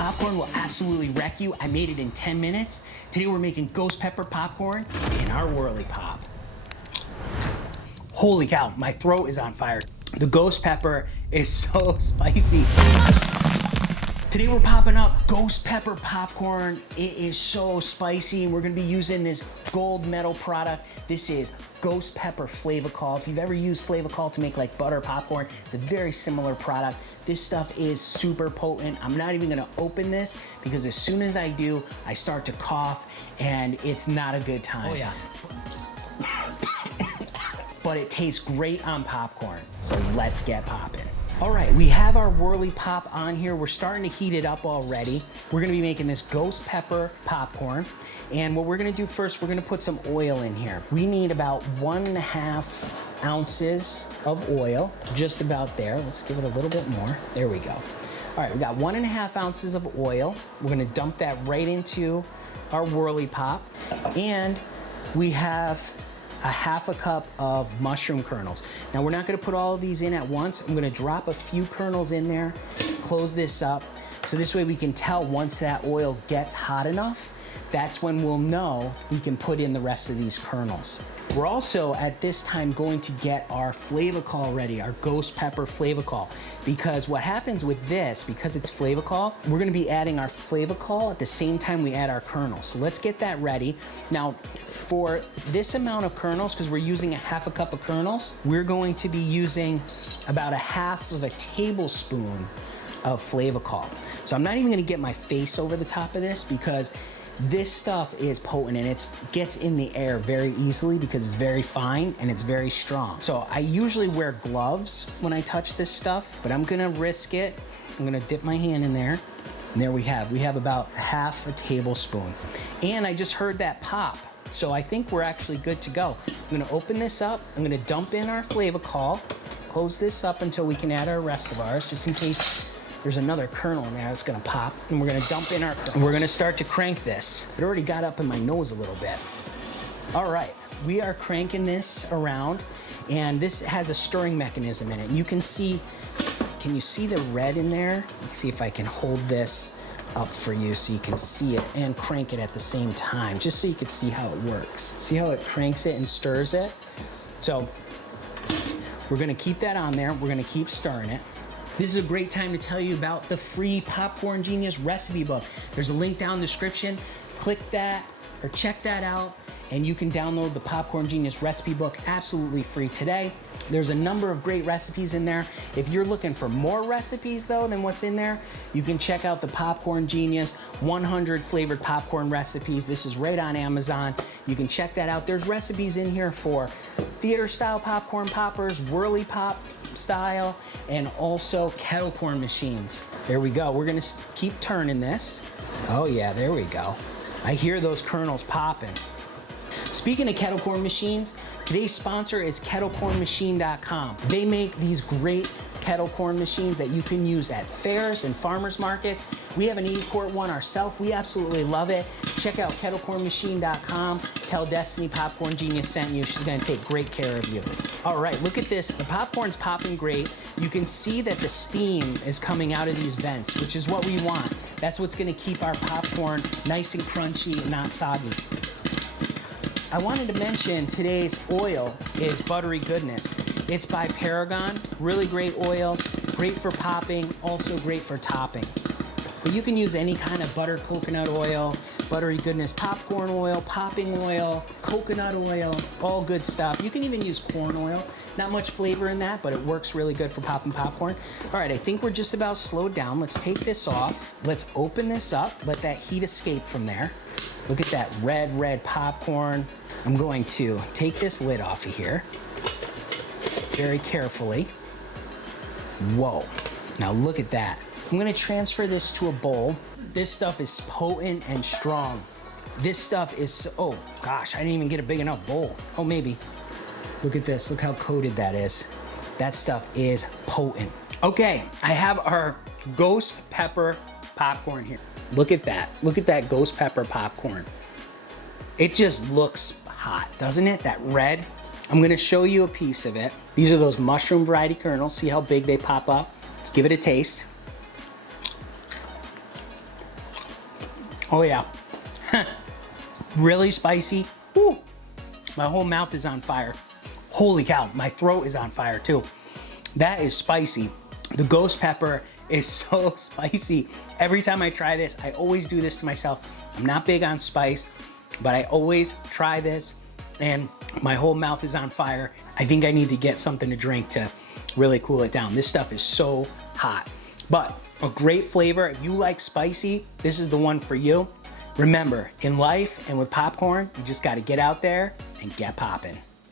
popcorn will absolutely wreck you. I made it in 10 minutes. Today we're making ghost pepper popcorn in our Whirley Pop. Holy cow, my throat is on fire. The ghost pepper is so spicy. Today we're popping up ghost pepper popcorn. It is so spicy, and we're gonna be using this gold medal product. This is ghost pepper Flavacol. If you've ever used Flavacol to make like butter popcorn, it's a very similar product. This stuff is super potent. I'm not even gonna open this because as soon as I do, I start to cough and it's not a good time. Oh yeah. But it tastes great on popcorn. So let's get popping. All right, we have our Whirley Pop on here. We're starting to heat it up already. We're gonna be making this ghost pepper popcorn. And what we're gonna do first, we're gonna put some oil in here. We need about 1.5 ounces of oil, just about there. Let's give it a little bit more. There we go. All right, we got 1.5 ounces of oil. We're gonna dump that right into our Whirley Pop. And we have a 1/2 cup of mushroom kernels. Now we're not gonna put all of these in at once. I'm gonna drop a few kernels in there, close this up, so this way we can tell once that oil gets hot enough, that's when we'll know we can put in the rest of these kernels. We're also at this time going to get our Flavacol ready, our ghost pepper Flavacol, because what happens with this, because it's Flavacol, we're gonna be adding our Flavacol at the same time we add our kernels. So let's get that ready. Now, for this amount of kernels, because we're using a 1/2 cup of kernels, we're going to be using about 1/2 tablespoon of Flavacol. So I'm not even gonna get my face over the top of this because this stuff is potent and it gets in the air very easily because it's very fine and it's very strong. So I usually wear gloves when I touch this stuff, but I'm gonna risk it. I'm gonna dip my hand in there. And there we have about 1/2 tablespoon. And I just heard that pop. So I think we're actually good to go. I'm gonna open this up. I'm gonna dump in our Flavacol, close this up until we can add our rest of ours, just in case there's another kernel in there that's gonna pop. And we're gonna dump in our kernels. And we're gonna start to crank this. It already got up in my nose a little bit. All right, we are cranking this around, and this has a stirring mechanism in it. You can see, can you see the red in there? Let's see if I can hold this up for you so you can see it and crank it at the same time, just so you can see how it works. See how it cranks it and stirs it? So we're gonna keep that on there. We're gonna keep stirring it. This is a great time to tell you about the free Popcorn Genius recipe book. There's a link down in the description. Click that or check that out and you can download the Popcorn Genius recipe book absolutely free today. There's a number of great recipes in there. If you're looking for more recipes though than what's in there, you can check out the Popcorn Genius 100 flavored popcorn recipes. This is right on Amazon. You can check that out. There's recipes in here for theater style popcorn poppers, Whirley Pop style, and also kettle corn machines. There we go. We're gonna keep turning this. Oh yeah, there we go. I hear those kernels popping. Speaking of kettle corn machines, today's sponsor is kettlecornmachine.com. They make these great kettle corn machines that you can use at fairs and farmers markets. We have an 80-quart one ourselves. We absolutely love it. Check out kettlecornmachine.com. Tell Destiny Popcorn Genius sent you. She's gonna take great care of you. All right, look at this. The popcorn's popping great. You can see that the steam is coming out of these vents, which is what we want. That's what's gonna keep our popcorn nice and crunchy and not soggy. I wanted to mention today's oil is Buttery Goodness. It's by Paragon, really great oil, great for popping, also great for topping. But you can use any kind of butter coconut oil, Buttery Goodness popcorn oil, popping oil, coconut oil, all good stuff. You can even use corn oil. Not much flavor in that, but it works really good for popping popcorn. All right, I think we're just about slowed down. Let's take this off. Let's open this up, let that heat escape from there. Look at that red popcorn. I'm going to take this lid off of here very carefully. Whoa, now look at that. I'm gonna transfer this to a bowl. This stuff is potent and strong. This stuff is, oh gosh, I didn't even get a big enough bowl. Oh, maybe. Look at this, look how coated that is. That stuff is potent. Okay, I have our ghost pepper popcorn here. Look at that ghost pepper popcorn. It just looks hot, doesn't it? That red. I'm gonna show you a piece of it. These are those mushroom variety kernels. See how big they pop up? Let's give it a taste. Oh yeah. Really spicy. Woo. My whole mouth is on fire. Holy cow, my throat is on fire too. That is spicy. The ghost pepper is so spicy. Every time I try this, I always do this to myself. I'm not big on spice, but I always try this and my whole mouth is on fire. I think I need to get something to drink to really cool it down. This stuff is so hot, but a great flavor. If you like spicy, this is the one for you. Remember, in life and with popcorn, you just gotta get out there and get popping.